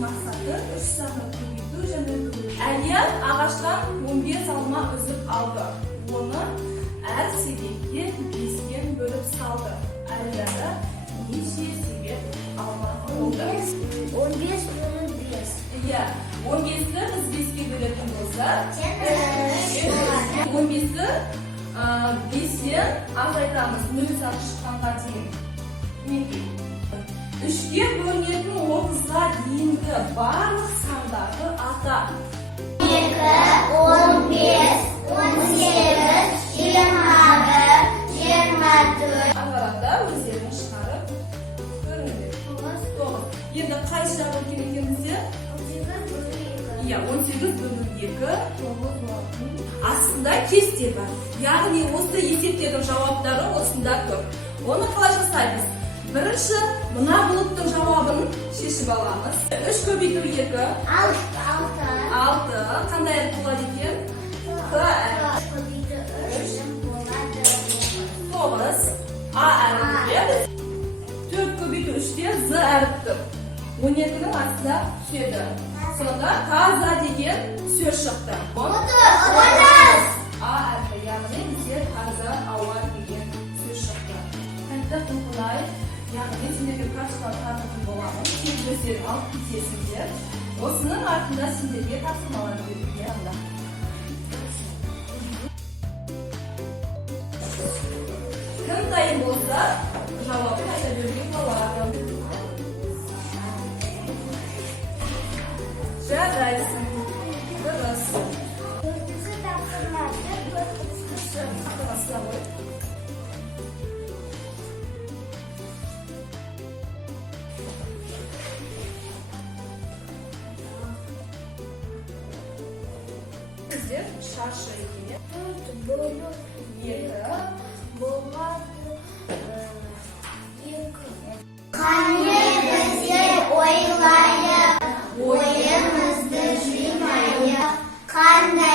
maqsadi 3 sani ko'paytirish және көбейту. Әлия ағаштан 15 алма үзіп алды. Оны әр себетке 5-тен бөліп салды. Әлияда неше себет алма болды? 15 бөліп 5. Иә, 15-ті біз 5-ке бөлетін болса, 15-ті 5-тен азайтамыз, 0-дан шыққанға дейін. 3-ке бөлінетін 30-ға дейінгі барлық сандарды ата. 2, 15, 18, 21, 24. Ағарада өздерін шығарып көріңдер. 9. Енді қай жағы керек екенімізде? 18 бөліп 2, 9 болатын. Астында кесте бар. Яғни осы есептердің жауаптары осында тұр. Оны қалай жасаймыз? Бірінші, мына бұлттың жауабын шешіп аламыз. 3 көбейту 2. 6. 6. Қандай әріп болады екен? Қ әріп. 9. А әріп. 4 көбейту 3-те З әріп тұр. 12-нің астына түседі. Сонда таза деген сөз шықты. 30. А әріпі, яғни бізде таза ауа деген сөз шықты. Қайта құнқылай, яғни сендерге практикалық тапсырма боламын. Сен өздерің алып кетесіңдер. Осының артында сендерге тапсырмалар беруге алда. Кім дайын болса, жауабын айта беруге болады. Жарайсың. Дұрыс. 4-ші тапсырмасы 4 қысқашы. Ақтағасына ғой. Біздер шаршы екене. 4 бөліп 2 болады 2. Қане біздер ойлайық, ойымызды жимайық. Қандай